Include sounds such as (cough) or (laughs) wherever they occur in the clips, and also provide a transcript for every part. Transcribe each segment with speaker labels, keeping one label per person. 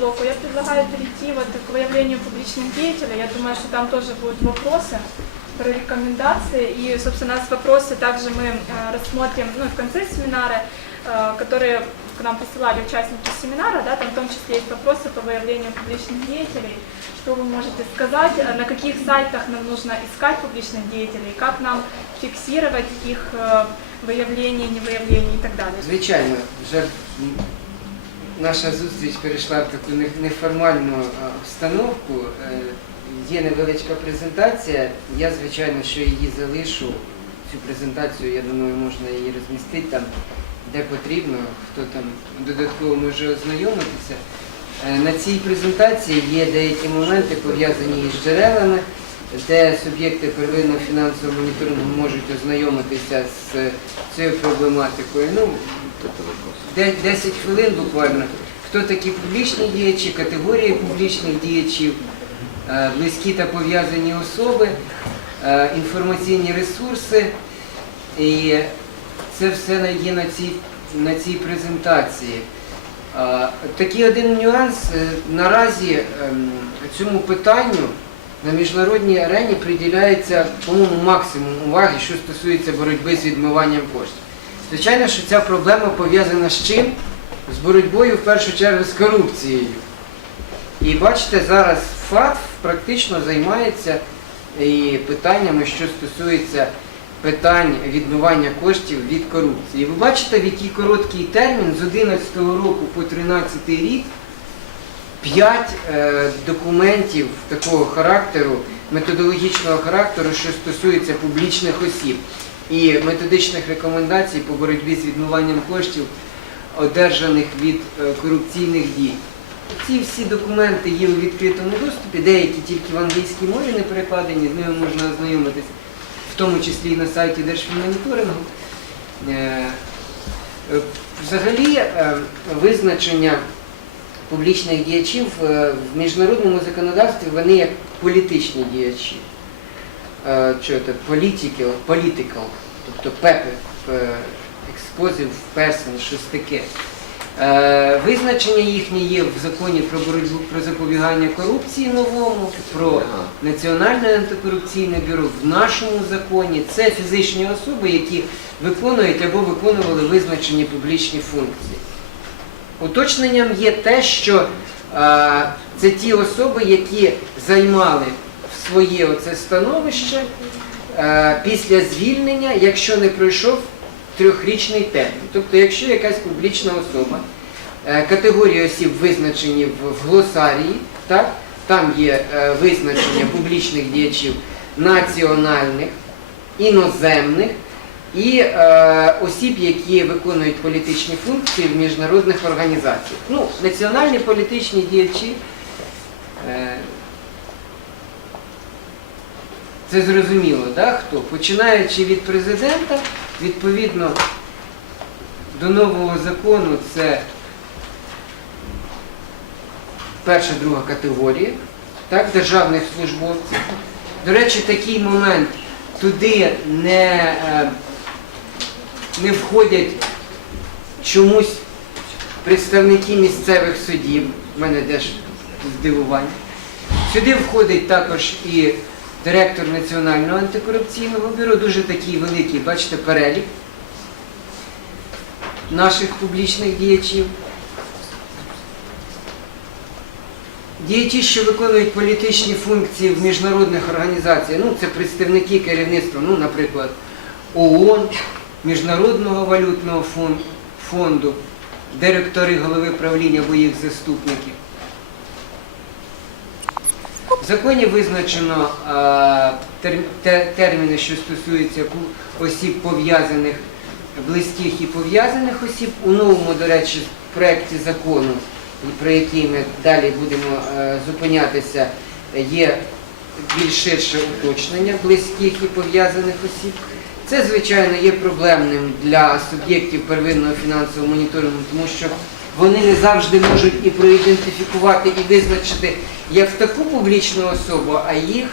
Speaker 1: блоку, я предлагаю перейти вот к выявлению публичных деятелей. Я думаю, что там тоже будут вопросы про рекомендации. И, собственно, у нас вопросы также мы э, рассмотрим ну, в конце семинара, э, которые к нам присылали участники семинара, да, там в том числе есть вопросы по выявлению публичных деятелей. Что вы можете сказать, э, на каких сайтах нам нужно искать публичных деятелей, как нам фиксировать их выявление, невыявление и так далее.
Speaker 2: Звичайно, вже наша зустріч перейшла в таку неформальну обстановку. Е, Є невеличка презентація. Я, звичайно, що її залишу. Цю презентацію, я думаю, можна її розмістити там, де потрібно, хто там додатково може ознайомитися. Е, На цій презентації є деякі моменти пов'язані із джерелами, де суб'єкти первинного фінансового моніторингу можуть ознайомитися з цією проблематикою. Ну, 10 хвилин буквально. Хто такі публічні діячі, категорії публічних діячів, е, близькі та пов'язані особи, е, інформаційні ресурси. І це все є на цій, на цій презентації. Е, Такий один нюанс. Наразі ем, цьому питанню на міжнародній арені приділяється, по-моєму, максимум уваги, що стосується боротьби з відмиванням коштів. Звичайно, що ця проблема пов'язана з чим? З боротьбою в першу чергу з корупцією. І бачите, зараз ФАТ практично займається і питаннями, що стосується питань відмивання коштів від корупції. Ви бачите, в який короткий термін з 11 року по 13 рік п'ять е, документів такого характеру, методологічного характеру, що стосується публічних осіб і методичних рекомендацій по боротьбі з відмиванням коштів, одержаних від е, корупційних дій. Ці всі документи є у відкритому доступі, деякі тільки в англійській мові не перекладені, з ними можна ознайомитися, в тому числі і на сайті Держфінмоніторингу. Е, Взагалі визначення публічних діячів е, в міжнародному законодавстві вони як політичні діячі. Е, це? Political, political, тобто ПЕПи, Explosive Person, щось таке. Е, Визначення їхнє є в законі про боротьбу про запобігання корупції новому, про Національне антикорупційне бюро в нашому законі. Це фізичні особи, які виконують або виконували визначені публічні функції. Уточненням є те, що е, це ті особи, які займали своє оце становище е, після звільнення, якщо не пройшов трьохрічний термін. Тобто, якщо якась публічна особа, е, категорії осіб визначені в, в глосарії, так, там є е, визначення публічних діячів національних, іноземних і е, осіб, які виконують політичні функції в міжнародних організаціях. Ну, національні політичні діячі. Е, це зрозуміло, да, хто? Починаючи від президента, відповідно до нового закону це перша, друга категорія, так, державних службовців. До речі, такий момент туди не, е, не входять чомусь представники місцевих судів. У мене теж здивування. Сюди входить також і директор Національного антикорупційного бюро, дуже такий великий, бачите, перелік наших публічних діячів. Діячі, що виконують політичні функції в міжнародних організаціях, ну це представники керівництва, ну, наприклад, ООН, Міжнародного валютного фонду, директори голови правління або їх заступники. В законі визначено терміни, що стосуються осіб пов'язаних, близьких і пов'язаних осіб. У новому, до речі, проєкті закону, про який ми далі будемо е, зупинятися, є більш ширше уточнення близьких і пов'язаних осіб. Це, звичайно, є проблемним для суб'єктів первинного фінансового моніторингу, тому що вони не завжди можуть і проідентифікувати і визначити як таку публічну особу, а їх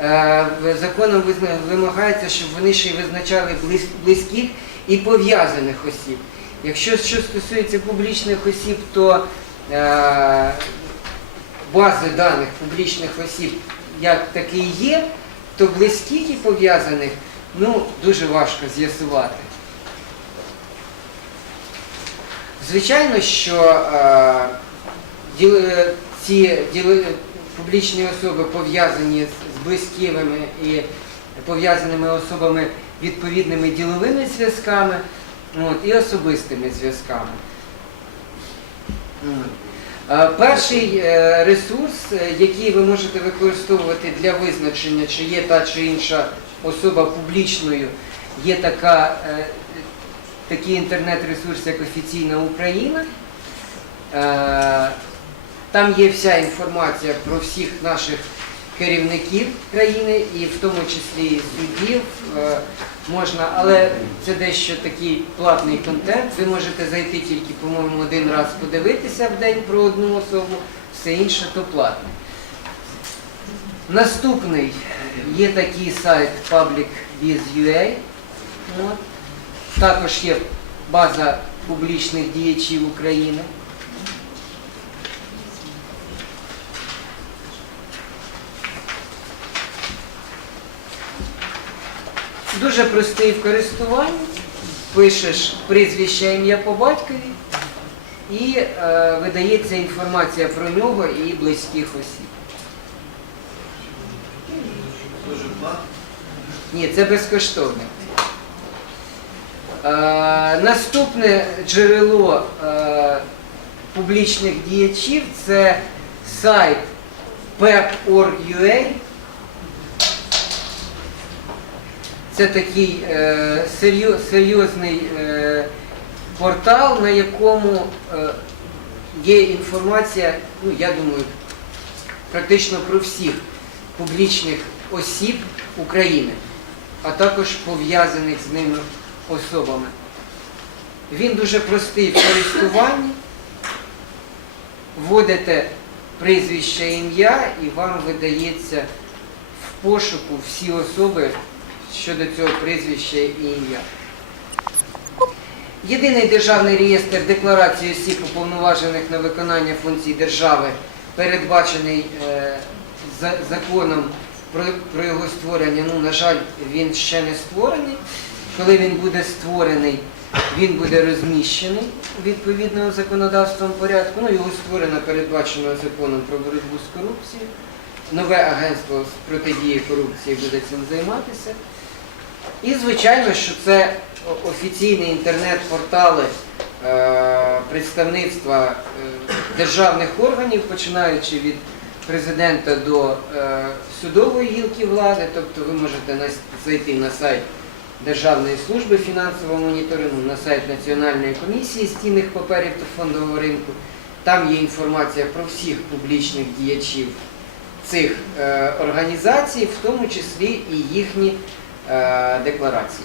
Speaker 2: е, законом вимагається, щоб вони ще й визначали близ- близьких і пов'язаних осіб. Якщо що стосується публічних осіб, то е, бази даних публічних осіб як такий є, то близьких і пов'язаних ну, дуже важко з'ясувати. Звичайно, що е, діл- е, ці діл- публічні особи пов'язані з близькими і пов'язаними особами відповідними діловими зв'язками от, і особистими зв'язками. Е, Перший е, ресурс, який ви можете використовувати для визначення, чи є та чи інша особа публічною, є така, е, такий інтернет-ресурс, як Офіційна Україна. Е, Там є вся інформація про всіх наших керівників країни, і в тому числі і суддів. Е, Можна, але це дещо такий платний контент. Ви можете зайти тільки, по-моєму, один раз подивитися в день про одну особу, все інше то платне. Наступний є такий сайт publicbiz.ua. Також є база публічних діячів України. Дуже простий в користуванні. Пишеш прізвище ім'я по батькові і е, видається інформація про нього і близьких осіб.
Speaker 3: Дуже платно.
Speaker 2: Ні, це безкоштовне. Е, наступне джерело е, публічних діячів це сайт pep.org.ua. Це такий е, серйозний портал, на якому є інформація, ну я думаю, практично про всіх публічних осіб України, а також пов'язаних з ними особами. Він дуже простий в користуванні. Вводите прізвище ім'я і вам видається в пошуку всі особи щодо цього прізвища і ім'я. Єдиний державний реєстр декларації осіб уповноважених на виконання функцій держави, передбачений е, за- законом про, про його створення, ну, на жаль, він ще не створений. Коли він буде створений, він буде розміщений відповідного законодавством порядку. Ну, його створено передбачено законом про боротьбу з корупцією. Нове агентство з протидії корупції буде цим займатися. І, звичайно, що це офіційні інтернет-портали е, представництва е, державних органів, починаючи від президента до е, судової гілки влади. Тобто ви можете зайти на сайт Державної служби фінансового моніторингу, на сайт Національної комісії з паперів та фондового ринку. Там є інформація про всіх публічних діячів цих е, організацій, в тому числі і їхні е, декларації.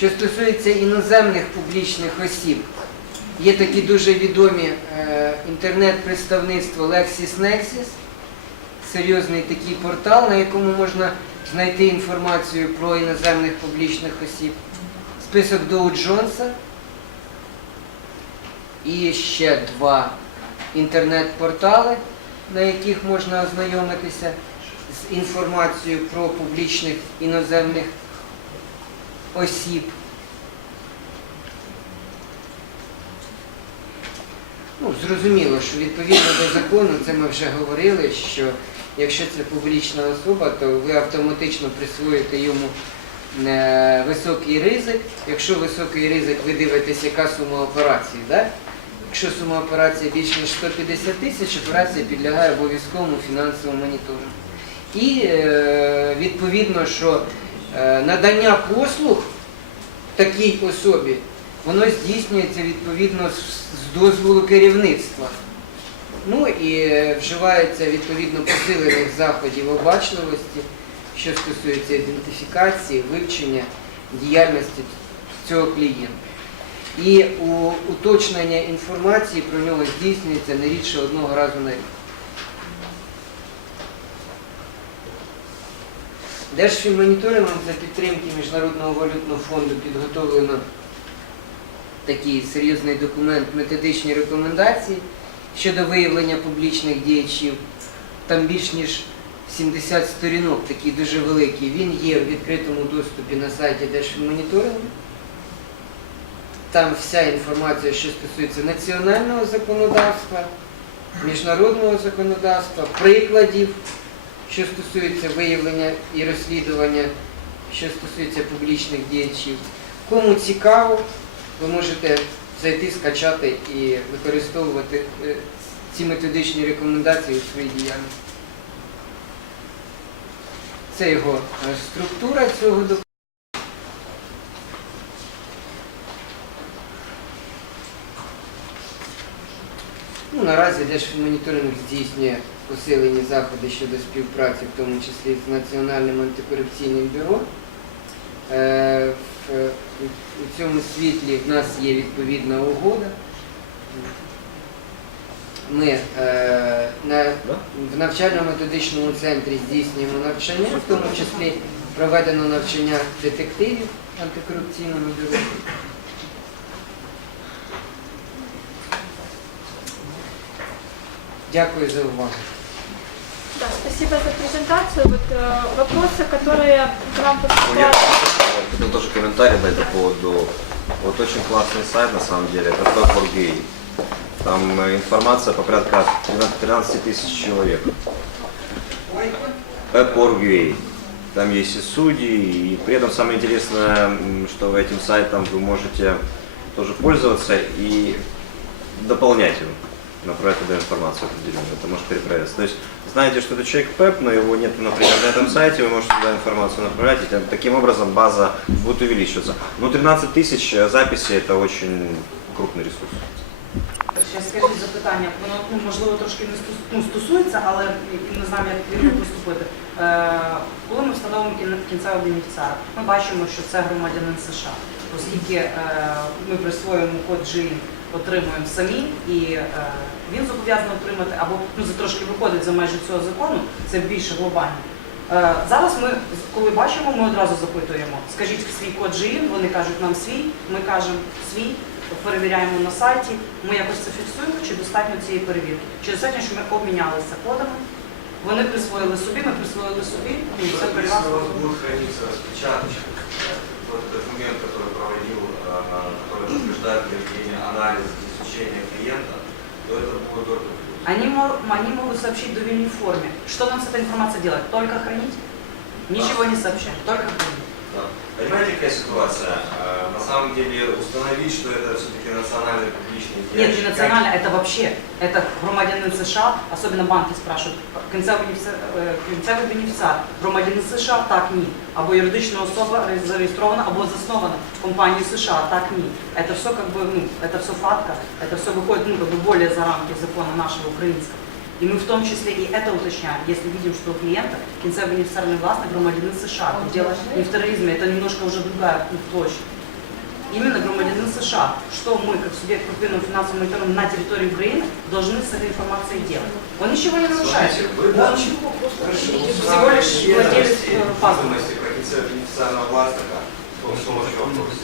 Speaker 2: Що стосується іноземних публічних осіб, є такі дуже відомі е, інтернет-представництво LexisNexis, серйозний такий портал, на якому можна знайти інформацію про іноземних публічних осіб, список Доу Джонса і ще два інтернет-портали, на яких можна ознайомитися з інформацією про публічних іноземних осіб. Ну, зрозуміло, що відповідно до закону, це ми вже говорили, що якщо це публічна особа, то ви автоматично присвоїте йому е, високий ризик. Якщо високий ризик, ви дивитесь, яка сума операції. Да? Якщо сума операції більше ніж 150 тисяч, операція підлягає обов'язковому фінансовому моніторингу. І е, відповідно, що надання послуг такій особі, воно здійснюється відповідно з, з дозволу керівництва. Ну і е, вживається відповідно посилених заходів обачливості, що стосується ідентифікації, вивчення діяльності цього клієнта. І уточнення інформації про нього здійснюється не рідше одного разу на рік. Держфінмоніторингом за підтримки Міжнародного валютного фонду підготовлено такий серйозний документ методичні рекомендації щодо виявлення публічних діячів. Там більш ніж 70 сторінок, такий дуже великий. Він є в відкритому доступі на сайті Держфінмоніторингу. Там вся інформація, що стосується національного законодавства, міжнародного законодавства, прикладів, що стосується виявлення і розслідування, що стосується публічних діячів. Кому цікаво, ви можете зайти, скачати і використовувати е, ці методичні рекомендації у своїй діяльності. Це його е, структура цього документу. Ну, наразі Держфінмоніторинг здійснює посилені заходи щодо співпраці, в тому числі з Національним антикорупційним бюро. Е, У цьому світлі в нас є відповідна угода. Ми е, на, в навчально-методичному центрі здійснюємо навчання, в тому числі проведено навчання детективів антикорупційного бюро. Дякую за увагу.
Speaker 1: Да, спасибо за презентацию. Вот э, вопросы, которые к нам
Speaker 4: Ну, Я
Speaker 1: поступают.
Speaker 4: хотел тоже комментарий дать по поводу... Вот очень классный сайт, на самом деле, это Pepper.gay. Там э, информация по порядка 13 тысяч человек. Pepper.gay. Там есть и судьи, и при этом самое интересное, что этим сайтом вы можете тоже пользоваться и дополнять его, направлять туда информацию определенную, это может перепроверяться. То есть знаете, что это человек ПЭП, но его нет, например, на этом сайте, вы можете туда информацию направлять, и тем- таким образом база будет увеличиваться. Но 13 тысяч э, записей это очень крупный ресурс.
Speaker 5: Ще скажіть запитання, воно ну, можливо трошки не стос- ну, стосується, але і не знаю, як вірно поступити. Е, коли ми встановимо кін- кінцевого бенефіціара, ми бачимо, що це громадянин США, оскільки е, ми присвоюємо код ЖІН, отримуємо самі, і е, він зобов'язаний отримати, або ну, це трошки виходить за межі цього закону, це більше глобально. Е, Зараз ми, коли бачимо, ми одразу запитуємо, скажіть свій код ЖІН, вони кажуть нам свій, ми кажемо свій, перевіряємо на сайті, ми якось це фіксуємо, чи достатньо цієї перевірки, чи достатньо, що ми обмінялися кодами, вони присвоїли собі, ми присвоїли собі, і все
Speaker 4: Если у
Speaker 5: прекрасно.
Speaker 4: вас будет храниться распечаточка, вот документ, который проводил, э, который подтверждает проведение анализа, изучения клиента, то это будет только.
Speaker 5: Они, они могут сообщить довольной форме. Что нам с этой информацией делать? Только хранить? Ничего не сообщать, только хранить.
Speaker 4: Да. Понимаете, какая ситуация? Э, На самом деле установить, что это все-таки национальный публичный
Speaker 5: Нет,
Speaker 4: ящик,
Speaker 5: не национально, это вообще, это громадянин США, особенно банки спрашивают, кінцевий бенефіціар, е, кінцевий бенефіціар, громадянин США, так ні. Або юридична особа ре- зареєстрована, або заснована в компанії США, так ні. Это все как бы, ну, это все фатка, это все выходит, ну, как бы более за рамки закона нашего украинского. И мы в том числе и это уточняем, если видим, что у клиента кінцевий бенефіціарний власник громадянин США. Тут дело не в терроризме, это немножко уже другая ну, площадь. Именно громадянин США. Что мы, как субъект крупного финансового мониторинга на территории Украины, должны с этой информацией делать? Он ничего не нарушает.
Speaker 4: Смотрите, вы
Speaker 5: Он
Speaker 4: даже
Speaker 5: всего лишь владелец э, паспорта.
Speaker 4: Ведомости про кінцевого бенефициарного власника, в том, что может вопрос.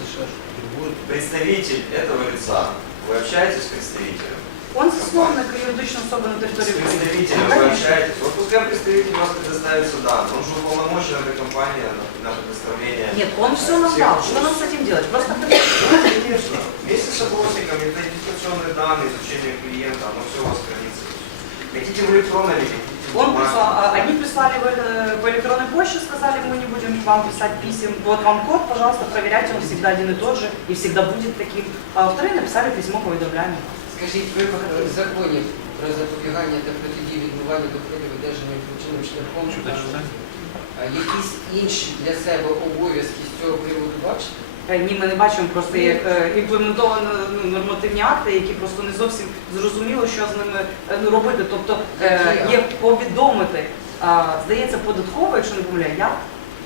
Speaker 4: Представитель этого лица, вы общаетесь с представителем?
Speaker 5: Он засновник юридичной особы на
Speaker 4: С
Speaker 5: территории Конечно.
Speaker 4: общаетесь. Вот пускай представитель вас предоставит сюда. Он же уполномочен этой компании на, на предоставление.
Speaker 5: Нет, он все нам
Speaker 4: всех
Speaker 5: дал.
Speaker 4: услуг.
Speaker 5: Что нам с этим делать? Просто
Speaker 4: Ну, Конечно. Вместе с опросником, идентификационные данные, изучение клиента, оно все у вас хранится. Хотите в хотите в
Speaker 5: Он прислал, а, они прислали в, э, по электронной почте, сказали, мы не будем вам писать писем. Вот вам код, пожалуйста, проверяйте, он всегда один и тот же и всегда будет таким. А во-вторых, написали письмо, повідомляємо.
Speaker 2: Скажіть, ви в законі про запобігання та протидії відмивання доходів одержання злочинним шляхом а якісь інші для себе обов'язки з цього приводу бачите?
Speaker 5: Е, Ні, ми не бачимо просто як е, імплементовані ну, нормативні акти, які просто не зовсім зрозуміло, що з ними е, ну, робити. Тобто е, є повідомити, а, здається, податково, якщо не помиляю, я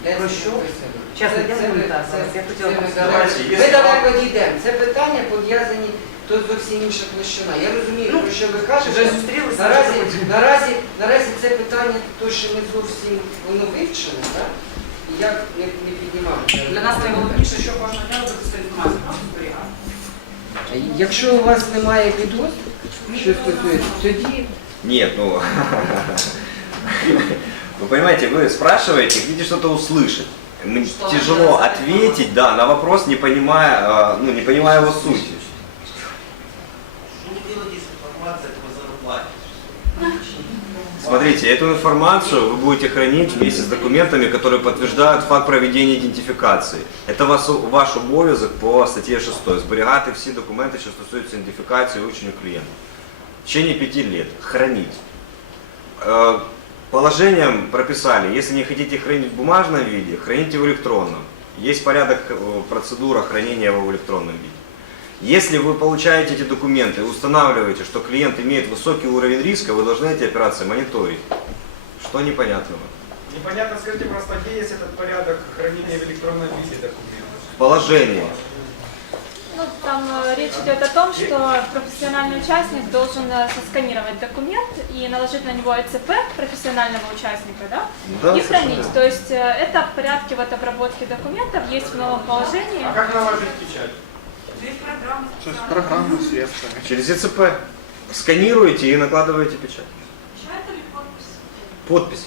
Speaker 2: Де
Speaker 5: Про
Speaker 2: це
Speaker 5: що?
Speaker 2: написано?
Speaker 5: Чесно, я не пам'ятаю зараз, я хотіла
Speaker 2: це ми
Speaker 5: послухати.
Speaker 2: далеко- далеко дійдемо. Це питання пов'язані, то зовсім інша площина. Я розумію,
Speaker 5: Ну,
Speaker 2: про що ви
Speaker 5: Вже
Speaker 2: кажете.
Speaker 5: зустрілися.
Speaker 2: Наразі,
Speaker 5: вже
Speaker 2: наразі, наразі це питання, то, що не зовсім воно вивчене, так? я не, не піднімав.
Speaker 5: Для нас найголовніше, що кожного дня робити з цією інформацією, просто зберігати.
Speaker 2: Якщо у вас немає підозр, що стосується, тоді
Speaker 4: Нет, ну... (laughs) Вы понимаете, вы спрашиваете, хотите что-то услышать. Мне
Speaker 5: Что
Speaker 4: тяжело
Speaker 5: надо
Speaker 4: ответить, да, на вопрос, не понимая, а, ну, не понимая его сути. Смотрите, эту информацию вы будете хранить вместе с документами, которые подтверждают факт проведения идентификации. Это вас, ваш обов'язок по статье 6. Зберігати всі документи, що стосуються ідентифікації вручення клієнта. В течение пяти лет хранить. Э, Положением прописали, если не хотите хранить в бумажном виде, храните в электронном. Есть порядок, э, процедура хранения его в электронном виде. Если вы получаете эти документы и устанавливаете, что клиент имеет высокий уровень риска, вы должны эти операции мониторить. Что непонятного?
Speaker 6: Непонятно, скажите просто, где есть этот порядок хранения в электронном виде документов?
Speaker 4: Положение.
Speaker 1: Ну, там э, речь идет о том, что профессиональный участник должен э, сосканировать документ и наложить на него ЭЦП профессионального участника, да?
Speaker 4: Да,
Speaker 1: и
Speaker 4: совершенно
Speaker 1: хранить.
Speaker 4: верно.
Speaker 1: То есть э, это в порядке вот обработки документов, есть в новом положении.
Speaker 6: А как наложить печать?
Speaker 7: То есть программы, средства.
Speaker 4: Через ЕЦП сканируете и накладываете печать. Подпись.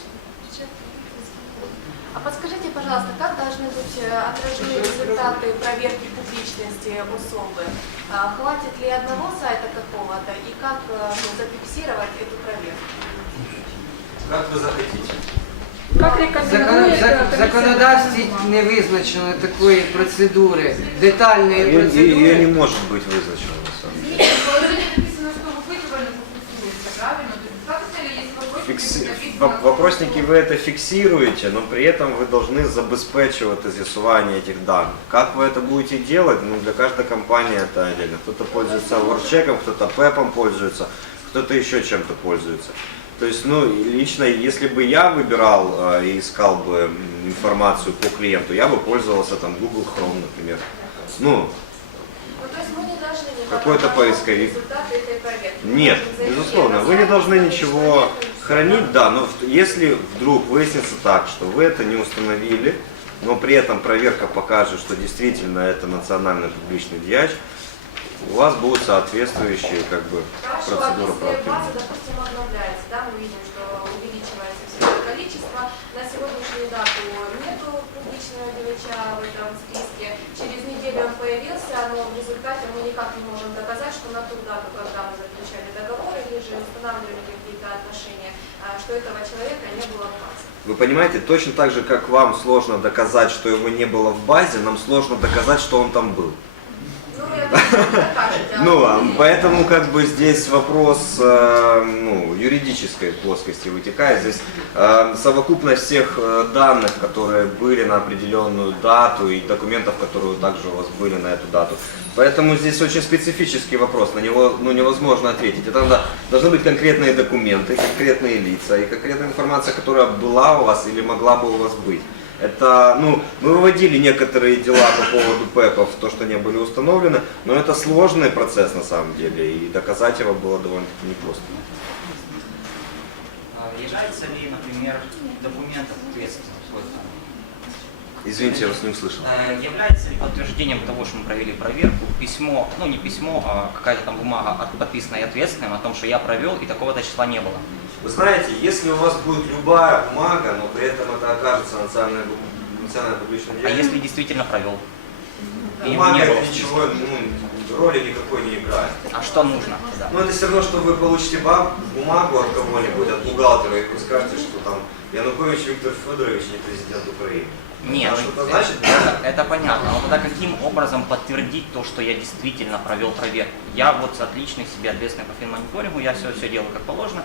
Speaker 8: А подскажите, пожалуйста, как должны быть э, отражены результаты проверки публичности особы? А, Хватит ли одного сайта какого-то и как э, ну, зафиксировать эту проверку?
Speaker 4: Как вы захотите.
Speaker 1: Как
Speaker 2: закон,
Speaker 1: рекомендует
Speaker 2: зак-
Speaker 1: э,
Speaker 2: в
Speaker 1: комиссия
Speaker 2: законодавстві не визначено такої процедури, детальної
Speaker 4: Ее, ее
Speaker 2: процедури.
Speaker 4: не может быть вызначено на самом деле.
Speaker 9: В положении написано, что выпытывание фокусируется, правильно? То есть достаточно ли есть вопросники,
Speaker 4: Фикси-
Speaker 9: где написано,
Speaker 4: в- Вопросники вы это фиксируете, но при этом вы должны забезпечивать з'ясування этих данных. Как вы это будете делать, ну, для каждой компании это отдельно. Кто-то пользуется ворчеком, кто-то пепом пользуется, кто-то еще чем-то пользуется. То есть, ну, лично, если бы я выбирал э, и искал бы информацию по клиенту, я бы пользовался там Google Chrome, например. Ну,
Speaker 8: Ну,
Speaker 4: Какой-то поисковик. Нет, безусловно, вы не должны ничего хранить, да, но если вдруг выяснится так, что вы это не установили, но при этом проверка покажет, что действительно это национальный публичный дьяч, у вас будут соответствующие как бы
Speaker 8: Хорошо, а
Speaker 4: процедуры
Speaker 8: если база, допустим, обновляется, да, мы видим, что увеличивается все количество. На сегодняшнюю дату нету публичного девича в этом списке. Через неделю он появился, но в результате мы никак не можем доказать, что на ту дату, когда мы заключали договор или же устанавливали какие-то отношения, а, что этого человека не было в базе.
Speaker 4: Вы понимаете, точно так же, как вам сложно доказать, что его не было в базе, нам сложно доказать, что он там был.
Speaker 8: Ну,
Speaker 4: Ну, поэтому как бы здесь вопрос э, ну, юридической плоскости вытекает. Здесь э, совокупность всех э, данных, которые были на определенную дату и документов, которые также у вас были на эту дату. Поэтому здесь очень специфический вопрос, на него ну, невозможно ответить. Это надо, должны быть конкретные документы, конкретные лица и конкретная информация, которая была у вас или могла бы у вас быть. Это, ну, мы выводили некоторые дела по поводу ПЭПов, то, что не были установлены, но это сложный процесс на самом деле, и доказать его было довольно-таки непросто.
Speaker 10: А Является ли, например, документ ответственным?
Speaker 4: Извините, я вас не услышал.
Speaker 10: Э, Является ли подтверждением того, что мы провели проверку, письмо, ну не письмо, а какая-то там бумага подписанная ответственным о том, что я провел и такого-то числа не было?
Speaker 4: Вы знаете, если у вас будет любая бумага, но при этом это окажется национальное, бу- национальное публичное
Speaker 10: А если действительно провел?
Speaker 4: Бумага ничего, ну, роли никакой не играет.
Speaker 10: А что нужно? Да.
Speaker 4: Но это все равно, что вы получите бумагу от кого-нибудь, от бухгалтера, и вы скажете, что там Янукович Виктор Федорович не президент Украины.
Speaker 10: Нет,
Speaker 4: А что это значит?
Speaker 10: это, это понятно. Но тогда каким образом подтвердить то, что я действительно провел проверку? Я вот отличный себе ответственный по финмониторингу, я все, все делаю как положено.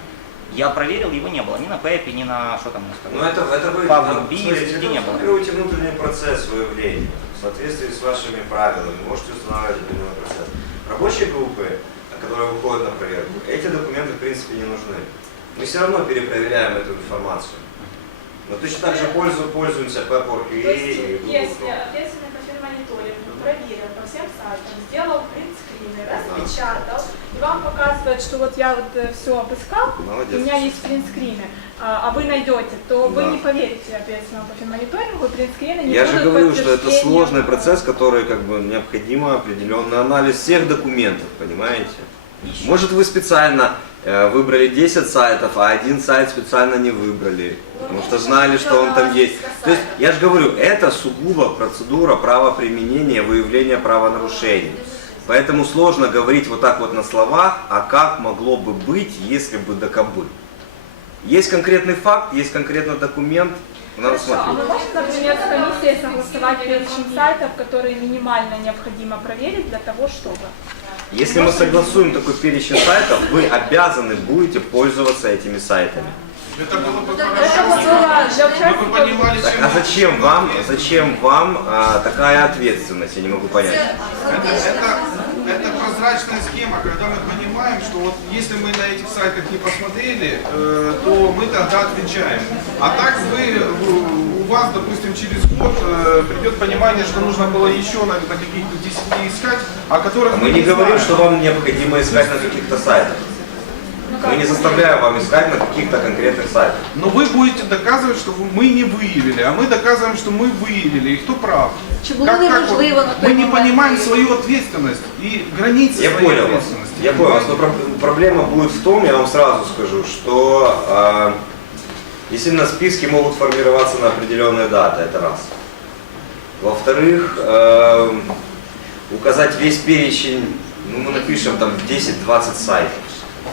Speaker 10: Я проверил, его не было ни на ПЭПе, ни на что там у нас
Speaker 4: Ну это, это вы там,
Speaker 10: Би,
Speaker 4: смотрите, это
Speaker 10: не было.
Speaker 4: формируете внутренний процесс выявления в соответствии с вашими правилами, можете устанавливать определенный процесс. Рабочие группы, которые выходят на проверку, эти документы в принципе не нужны. Мы все равно перепроверяем эту информацию. Но точно так же пользу- пользуемся Pep.org и
Speaker 1: есть,
Speaker 4: Google
Speaker 1: если ответственный по финмониторингу проверил по всем сайтам, сделал принтскрины, распечатал, и и вам показывает, что вот я вот все обыскал,
Speaker 4: Молодец.
Speaker 1: у меня есть принтскрины, а, а вы найдете, то вы
Speaker 4: Да.
Speaker 1: не поверите ответственному по финмониторингу, принтскрины не
Speaker 4: Я же говорю, что это сложный
Speaker 1: э,
Speaker 4: процесс, который как бы необходимо определенный анализ всех документов, понимаете? Может вы специально э, выбрали 10 сайтов, а один сайт специально не выбрали, потому что знали, что он там есть. То есть, я же говорю, это сугубо процедура правоприменения, выявления правонарушений. Поэтому сложно говорить вот так вот на словах, а как могло бы быть, если бы да кабы. Есть конкретный факт, есть конкретный документ, надо
Speaker 1: Хорошо, а
Speaker 4: смотреть.
Speaker 1: мы можем, например, с комиссией согласовать перечень сайтов, которые минимально необходимо проверить для того, чтобы...
Speaker 4: Если мы согласуем такой перечень сайтов, вы обязаны будете пользоваться этими сайтами.
Speaker 6: Это было бы хорошо.
Speaker 1: было для
Speaker 6: понимали, чем
Speaker 4: а зачем вам, зачем вам а, такая ответственность? Я не могу понять.
Speaker 6: Это, это, это прозрачная схема, когда мы понимаем, что вот если мы на этих сайтах не посмотрели, э, то мы тогда отвечаем. А так вы, у- вас, допустим, через год э, придет понимание, что нужно было еще на, на каких-то 10 искать, о которых
Speaker 4: Мы не
Speaker 6: знаем.
Speaker 4: говорим, что вам необходимо искать на каких-то сайтах. Мы не заставляем вам искать на каких-то конкретных сайтах.
Speaker 6: Но вы будете доказывать, что вы- мы не выявили, а мы доказываем, что мы выявили. И кто прав?
Speaker 11: Чи було неможливо на той
Speaker 6: мы не
Speaker 11: момент
Speaker 6: понимаем
Speaker 11: виявити?
Speaker 6: свою ответственность и границы
Speaker 4: Я
Speaker 6: своей
Speaker 4: понял вас.
Speaker 6: ответственности.
Speaker 4: Я понял вас. Но про- проблема будет в том, я вам сразу скажу, что а, действительно списки могут формироваться на определенные даты, это раз. Во-вторых, эм, указать весь перечень, ну мы напишем там 10-20 сайтов.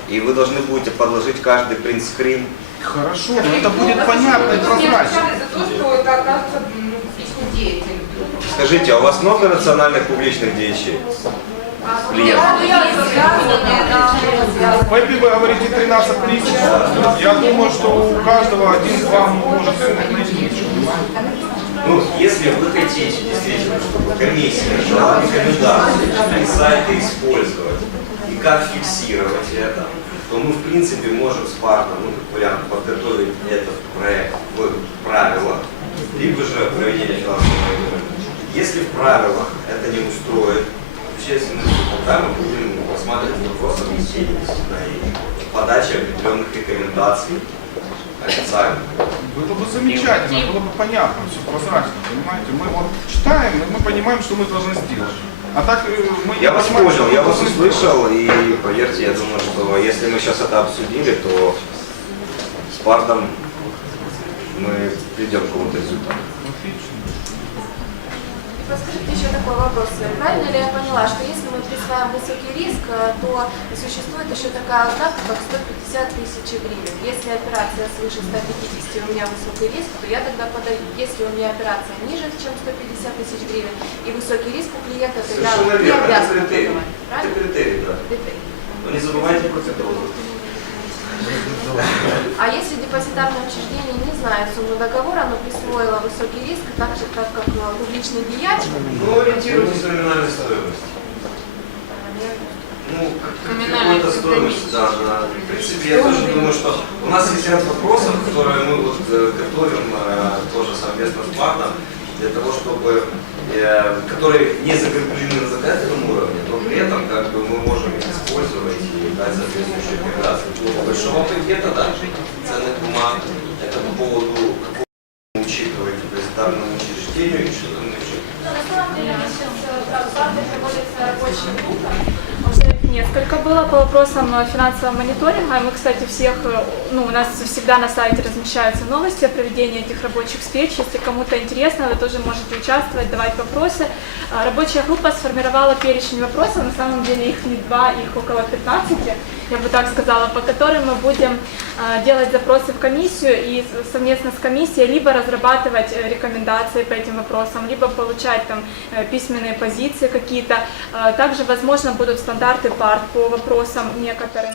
Speaker 4: И вы должны будете подложить каждый принтскрин.
Speaker 6: Хорошо, но это будет понятно и прозрачно.
Speaker 9: отвечали за то, что это окажется ну, публичным деятелем.
Speaker 4: Скажите, а у вас много национальных публичных деятелей? Клиентов?
Speaker 6: ВЭПе вы говорите 13 тысяч. Я думаю, что у каждого один-два может найти.
Speaker 4: Ну, если вы хотите действительно, чтобы комиссия дала рекомендации, сайты использовать как фиксировать это, то мы, в принципе, можем с партом, ну, как вариант, подготовить этот проект в правилах, либо же проведение финансового мониторинга. Если в правилах это не устроит, общественность, тогда мы будем рассматривать вопрос о внесении действительно и подачи определенных рекомендаций официально.
Speaker 6: Было бы замечательно, было бы понятно, все прозрачно, понимаете? Мы вот читаем, и мы понимаем, что мы должны сделать. А так э, мы
Speaker 4: Я вас понял, я вас услышал, и поверьте, я думаю, что если мы сейчас это обсудили, то с партом мы придем к какому-то результату.
Speaker 8: И подскажите еще такой вопрос. Правильно ли я поняла, что если мы присваиваем высокий риск, э, то существует еще такая ставка, как 150 тысяч гривен. Если операция свыше 150 и у меня высокий риск, то я тогда подаю. Если у меня операция ниже, чем 150 тысяч гривен и высокий риск у клиента, то я
Speaker 4: Совершенно
Speaker 8: не
Speaker 4: верно, это
Speaker 8: обязана
Speaker 4: критерий.
Speaker 8: подавать.
Speaker 4: Это
Speaker 8: Правильно?
Speaker 4: критерий, да.
Speaker 8: Критерий.
Speaker 4: Но не забывайте про каталог.
Speaker 8: А если депозитарное учреждение не знает сумму договора, но присвоило высокий риск, так же как, как э, публичный деяч,
Speaker 4: Ну, ориентируйтесь на номинальной стоимости. Ну, как
Speaker 9: Номинальная
Speaker 4: какой-то стоимость, да, да. В принципе, я тоже думаю, что у нас есть ряд вопросов, которые мы вот э, готовим э, тоже совместно с партом, для того, чтобы, которые не закреплены на законодательном уровне, но при этом как бы мы можем их использовать и дать соответствующие рекомендации. По большого пакета, да, ценных бумаг, это по поводу какого учитывать депозитарному учреждению и что там еще.
Speaker 1: Ну, на самом деле, у нас сейчас э, в Правде проводится рабочая группа. Несколько было по вопросам э, финансового мониторинга. Мы, кстати, всех, э, ну, у нас всегда на сайте размещаются новости о проведении этих рабочих встреч. Если кому-то интересно, вы тоже можете участвовать, давать вопросы. А, Рабочая группа сформировала перечень вопросов, на самом деле их не два, их около 15, я бы так сказала, по которым мы будем а, делать запросы в комиссию и с- совместно с комиссией либо разрабатывать э, рекомендации по этим вопросам, либо получать там э, письменные позиции какие-то. А, Также, возможно, будут стандарты парт по вопросам некоторым.